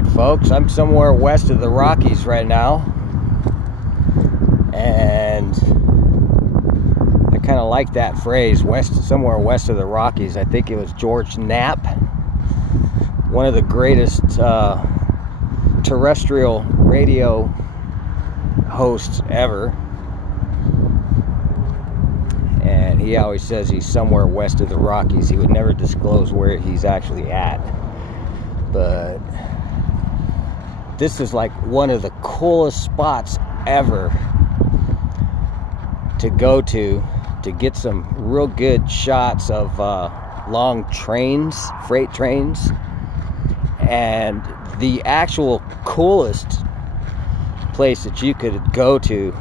Alright folks, I'm somewhere west of the Rockies right now, and I kind of like that phrase, somewhere west of the Rockies. I think it was George Knapp, one of the greatest terrestrial radio hosts ever, and he always says he's somewhere west of the Rockies. He would never disclose where he's actually at, but this is like one of the coolest spots ever to go to get some real good shots of long trains, freight trains. And the actual coolest place that you could go to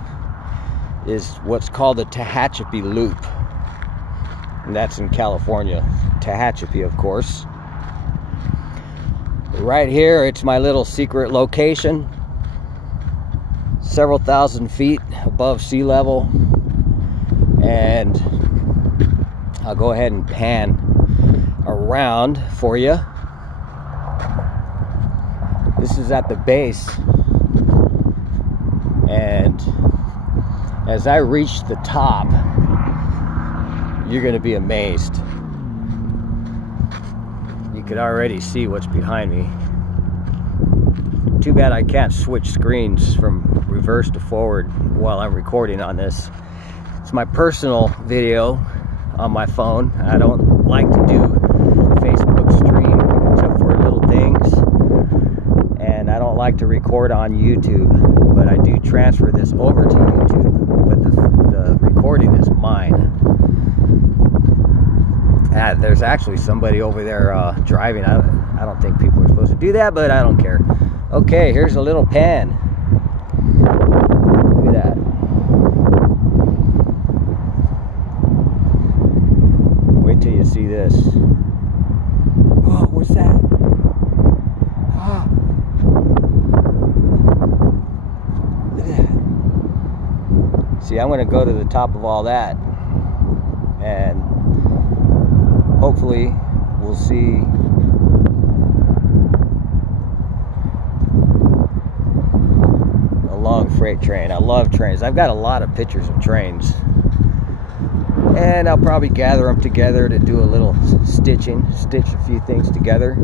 is what's called the Tehachapi Loop, and that's in California. Tehachapi, of course. Right here, it's my little secret location, several thousand feet above sea level, and I'll go ahead and pan around for you. This is at the base, and as I reach the top, you're going to be amazed. You could already see what's behind me. Too bad I can't switch screens from reverse to forward while I'm recording on this. It's my personal video on my phone. I don't like to do Facebook stream except for little things, and I don't like to record on YouTube, but I do transfer this over to YouTube, but the recording is mine. There's actually somebody over there driving. I don't think people are supposed to do that, but I don't care. Okay, here's a little pan. Look at that. Wait till you see this. Oh, what's that? Oh. Look at that. See, I'm going to go to the top of all that, and hopefully we'll see a long freight train. I love trains. I've got a lot of pictures of trains, and I'll probably gather them together to do a little stitch a few things together.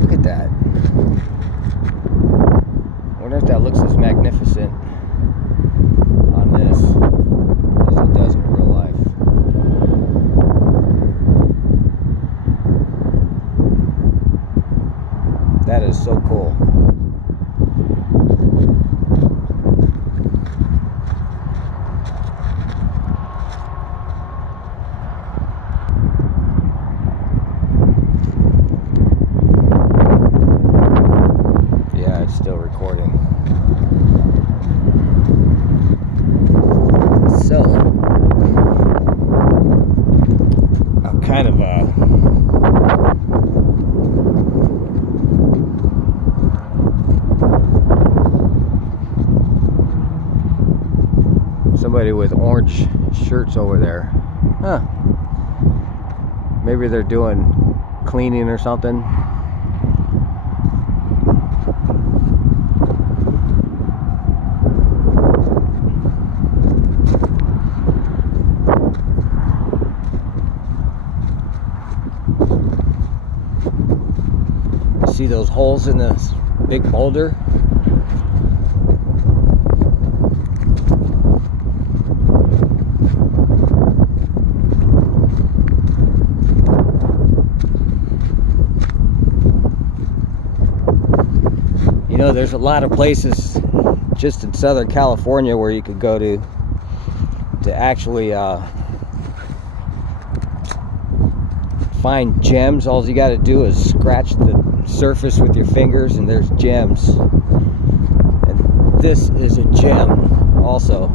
Look at that. I wonder if that looks as magnificent on this as it does in real life. That is so cool. Yeah, it's still recording. So, I'm kind of somebody with orange shirts over there. Huh. Maybe they're doing cleaning or something. See those holes in this big boulder? You know, there's a lot of places just in Southern California where you could go to actually find gems. All you got to do is scratch the surface with your fingers and there's gems. And this is a gem also.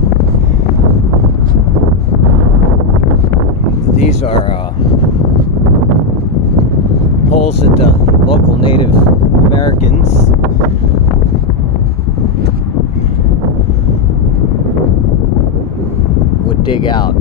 These are holes that the local Native Americans would dig out.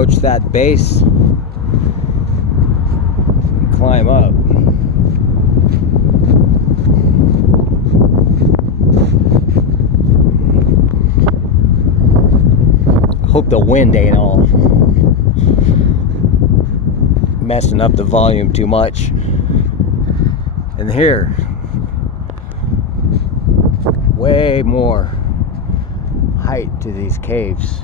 approach that base and climb up. I hope the wind ain't all messing up the volume too much. And here, way more height to these caves.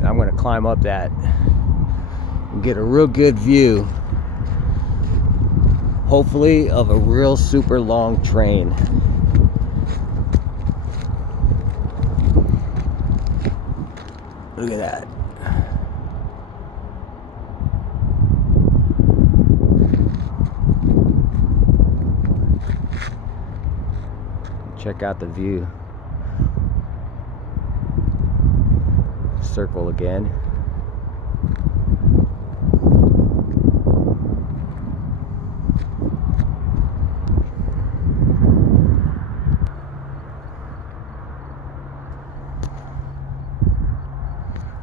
I'm going to climb up that and get a real good view, hopefully, of a real super long train. Look at that. Check out the view. Circle again.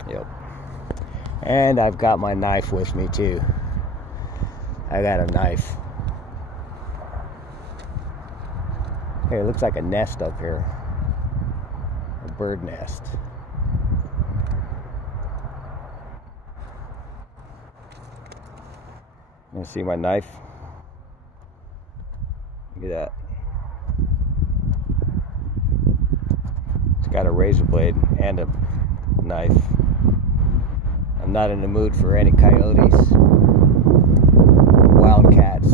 Yep. And I've got my knife with me too. I got a knife. Hey, it looks like a nest up here. A bird nest. You see my knife? Look at that. It's got a razor blade and a knife. I'm not in the mood for any coyotes, wildcats.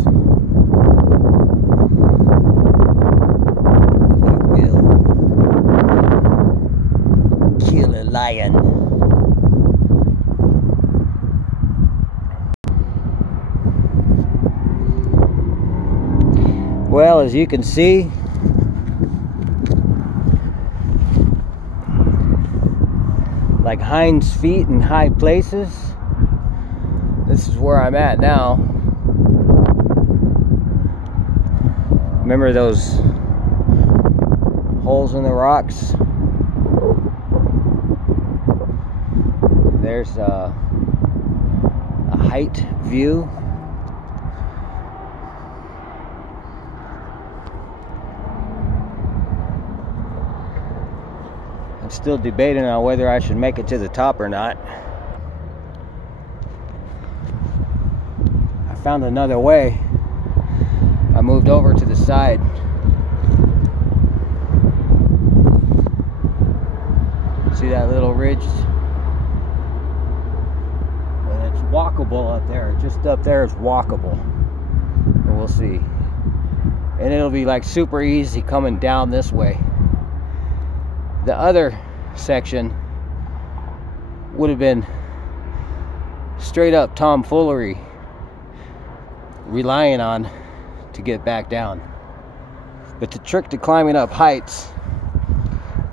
We will kill a lion. Well, as you can see, like hinds feet in high places, this is where I'm at now. Remember those holes in the rocks? There's a height view. Still debating on whether I should make it to the top or not. I found another way. I moved over to the side. See that little ridge? And it's walkable up there. Just up there is walkable. And we'll see. And it'll be like super easy coming down this way. The other section would have been straight up tomfoolery, relying on to get back down. But the trick to climbing up heights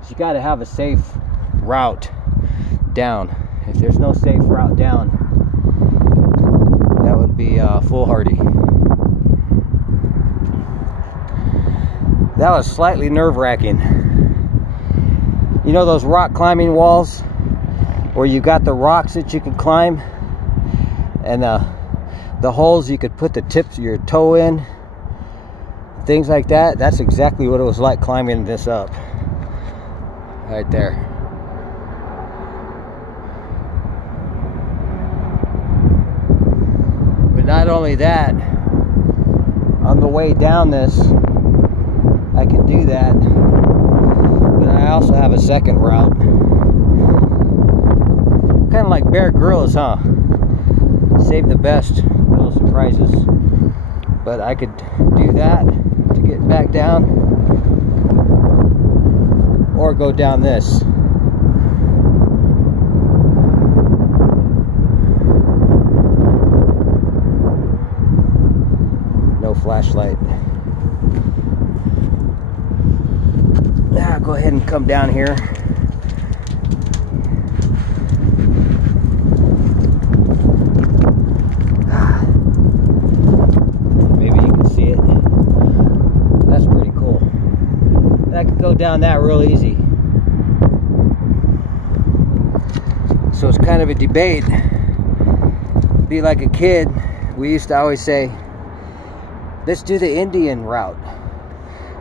is you got to have a safe route down. If there's no safe route down, that would be foolhardy. That was slightly nerve-wracking. You know those rock climbing walls where you got the rocks that you can climb and the holes you could put the tips of your toe in, things like that? That's exactly what it was like climbing this up right there. But not only that, on the way down this I can do that. I also have a second route. Kind of like Bear Grylls, huh? Save the best little surprises. But I could do that to get back down, or go down this. No flashlight. Now go ahead and come down here. Maybe you can see it. That's pretty cool. I could go down that real easy. So it's kind of a debate. Be like a kid, we used to always say, let's do the Indian route,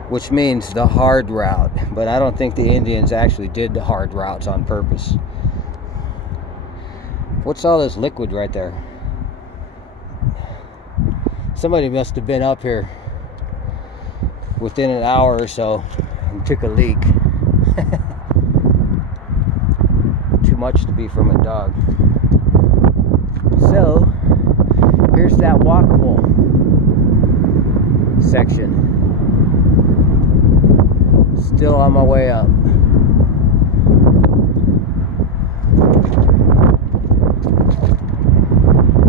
which means the hard route. But I don't think the Indians actually did the hard routes on purpose. What's all this liquid right there? Somebody must have been up here within an hour or so and took a leak. Too much to be from a dog. So here's that walkable section. Still on my way up.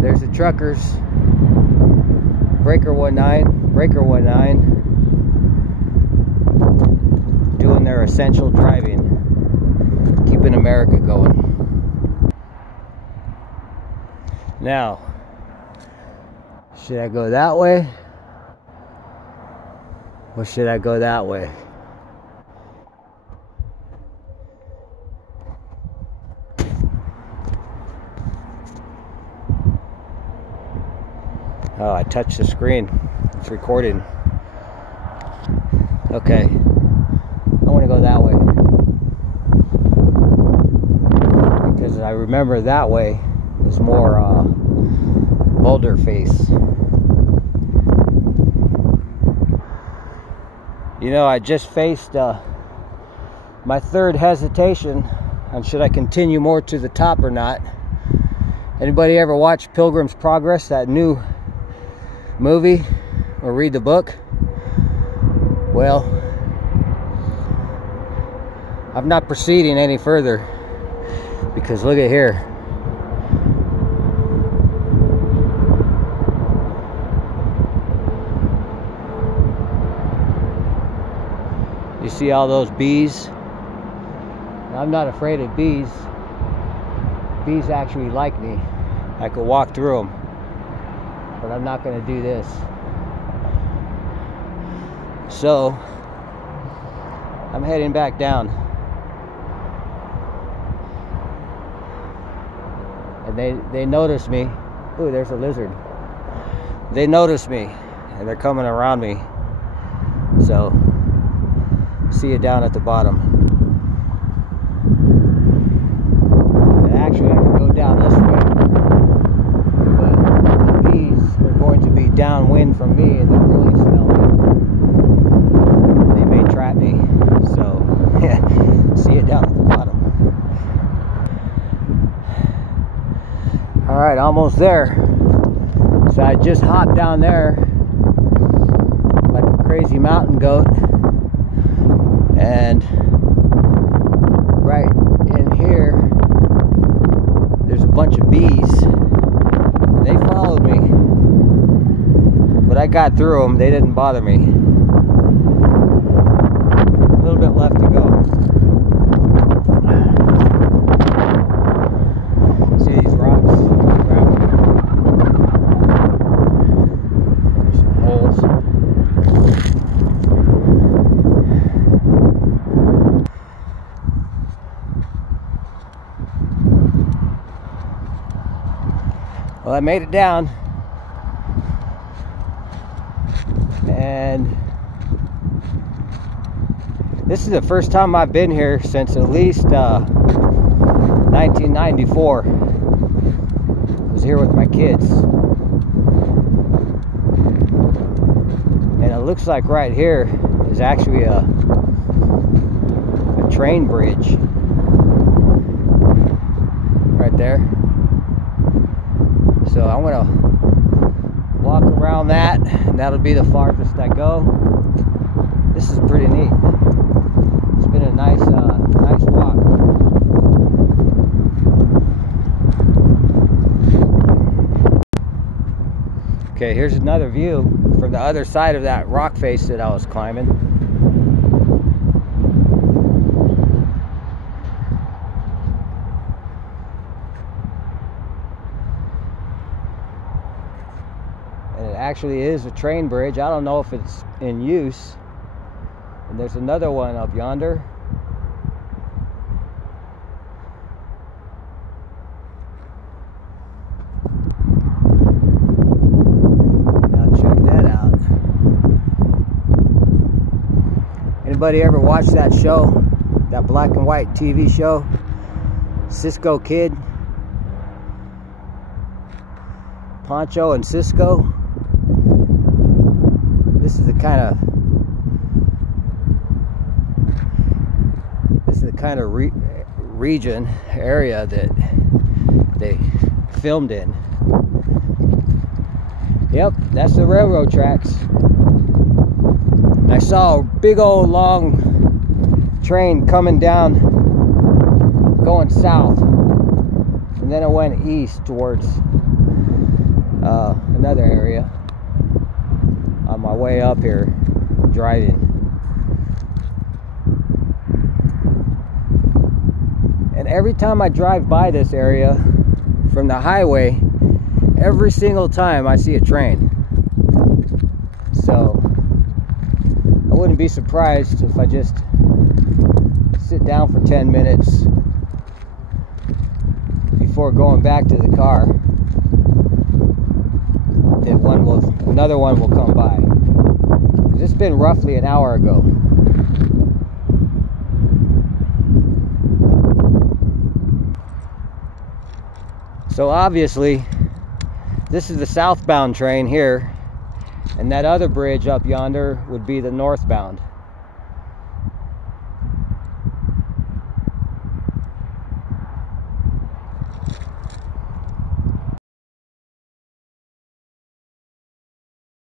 There's the truckers. Breaker 19, doing their essential driving, keeping America going. Now, should I go that way or should I go that way? Oh, I touched the screen. It's recording. Okay. I want to go that way. Because I remember that way is more boulder face. You know, I just faced my third hesitation on should I continue more to the top or not. Anybody ever watch Pilgrim's Progress, that new movie, or read the book? Well, I'm not proceeding any further because look at here. You see all those bees? I'm not afraid of bees. Bees actually like me. I could walk through them. But I'm not going to do this. So I'm heading back down, and they notice me. Ooh, there's a lizard. They notice me and they're coming around me. So see you down at the bottom. And actually I can go down this way, going to be downwind from me and they'll really smell me. They may trap me. So yeah, see it down at the bottom. Alright, almost there. So I just hopped down there like a crazy mountain goat, and right in here there's a bunch of bees and they followed me. But I got through them, they didn't bother me. A little bit left to go. See these rocks? There's some holes. Well, I made it down. And this is the first time I've been here since at least 1994. I was here with my kids. And it looks like right here is actually a train bridge. Right there. So I'm gonna walk around that, and that'll be the farthest I go. This is pretty neat. It's been a nice walk. Okay, here's another view from the other side of that rock face that I was climbing. actually is a train bridge. I don't know if it's in use. And there's another one up yonder. Now check that out. Anybody ever watch that show? That black and white TV show? Cisco Kid? Poncho and Cisco? This is the kind of region area that they filmed in. Yep, that's the railroad tracks. And I saw a big old long train coming down, going south, and then it went east towards another area on my way up here driving. And every time I drive by this area from the highway, every single time I see a train. So I wouldn't be surprised if I just sit down for 10 minutes before going back to the car, that another one will come by. It's been roughly an hour ago. So obviously this is the southbound train here, and that other bridge up yonder would be the northbound.